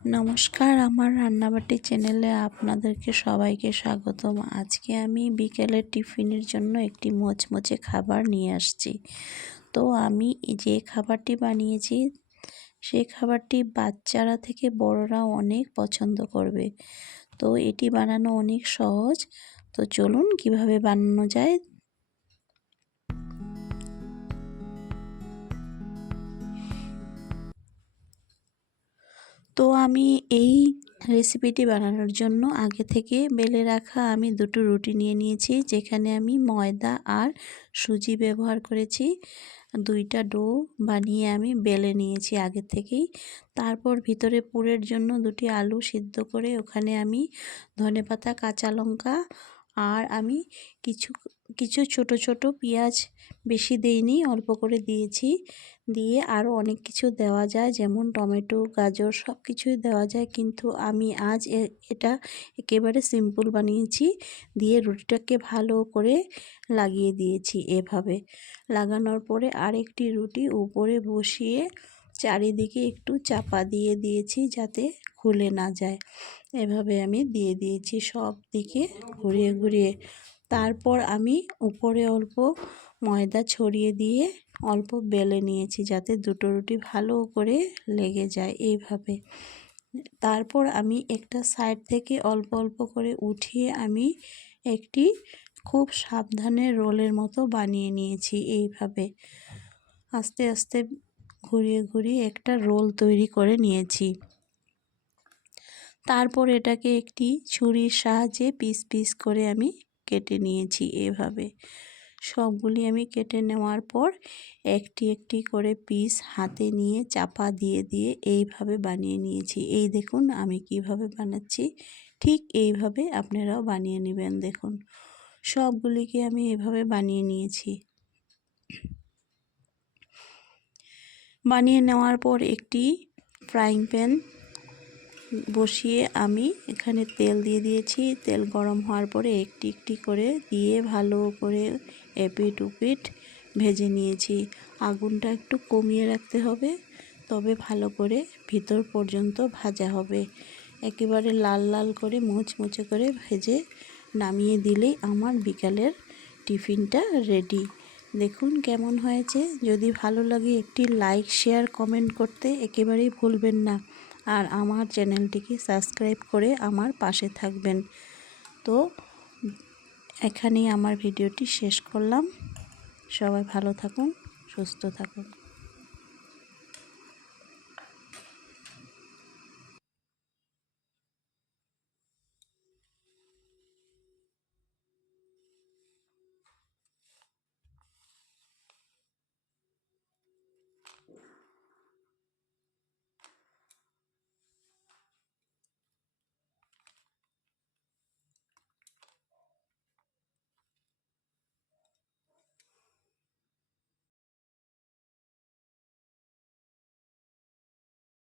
নমস্কার, আমার রান্নাবাটি চ্যানেলে আপনাদেরকে সবাইকে স্বাগতম। আজকে আমি বিকেলের টিফিনের জন্য একটি মোচমোচে খাবার নিয়ে আসছি। তো আমি যে খাবারটি বানিয়েছি সেই খাবারটি বাচ্চারা থেকে বড়রা অনেক পছন্দ করবে। তো এটি বানানো অনেক সহজ। তো চলুন কিভাবে বানানো যায়। তো আমি এই রেসিপিটি বানানোর জন্য আগে থেকে বেলে রাখা আমি দুটো রুটি নিয়ে নিয়েছি, যেখানে আমি ময়দা আর সুজি ব্যবহার করেছি। দুইটা ডো বানিয়ে আমি বেলে নিয়েছি আগে থেকেই। তারপর ভিতরে পুরের জন্য দুটি আলু সিদ্ধ করে ওখানে আমি ধনেপাতা, কাঁচা লঙ্কা আর আমি কিছু কিছু ছোট ছোট পেঁয়াজ, বেশি দেইনি, অল্প করে দিয়েছি। দিয়ে আরও অনেক কিছু দেওয়া যায়, যেমন টমেটো, গাজর, সব কিছুই দেওয়া যায়, কিন্তু আমি আজ এটা একেবারে সিম্পল বানিয়েছি। দিয়ে রুটিটাকে ভালো করে লাগিয়ে দিয়েছি। এভাবে লাগানোর পরে আরেকটি রুটি উপরে বসিয়ে চারিদিকে একটু চাপা দিয়ে দিয়েছি যাতে খুলে না যায়। এভাবে আমি দিয়ে দিয়েছি সব দিকে ঘুরিয়ে ঘুরিয়ে। তারপর আমি উপরে অল্প ময়দা ছড়িয়ে দিয়ে অল্প বেলে নিয়েছি যাতে দুটো রুটি ভালো করে লেগে যায় এইভাবে। তারপর আমি একটা সাইড থেকে অল্প অল্প করে উঠিয়ে আমি একটি খুব সাবধানে রোলের মতো বানিয়ে নিয়েছি। এইভাবে আস্তে আস্তে ঘুরিয়ে ঘুরিয়ে একটা রোল তৈরি করে নিয়েছি। তারপর এটাকে একটি ছুরির সাহায্যে পিস পিস করে আমি কেটে নিয়েছি। এভাবে সবগুলি আমি কেটে নেওয়ার পর একটি একটি করে পিস হাতে নিয়ে চাপা দিয়ে দিয়ে এইভাবে বানিয়ে নিয়েছি। এই দেখুন আমি কিভাবে বানাচ্ছি, ঠিক এইভাবে আপনারাও বানিয়ে নেবেন। দেখুন সবগুলিকে আমি এভাবে বানিয়ে নিয়েছি। বানিয়ে নেওয়ার পর একটি ফ্রাইং প্যান বসিয়ে আমি এখানে তেল দিয়ে দিয়েছি। তেল গরম হওয়ার পরে একটি একটি করে দিয়ে ভালো করে এপিট উপিট ভেজে নিয়েছি। আগুনটা একটু কমিয়ে রাখতে হবে, তবে ভালো করে ভিতর পর্যন্ত ভাজা হবে। একেবারে লাল লাল করে মুচমুচে করে ভেজে নামিয়ে দিলেই আমার বিকালের টিফিনটা রেডি। দেখুন কেমন হয়েছে। যদি ভালো লাগে একটি লাইক, শেয়ার, কমেন্ট করতে একেবারেই ভুলবেন না। আর আমার চ্যানেলটিকে সাবস্ক্রাইব করে আমার পাশে থাকবেন। তো এখানেই আমার ভিডিওটি শেষ করলাম। সবাই ভালো থাকুন, সুস্থ থাকুন।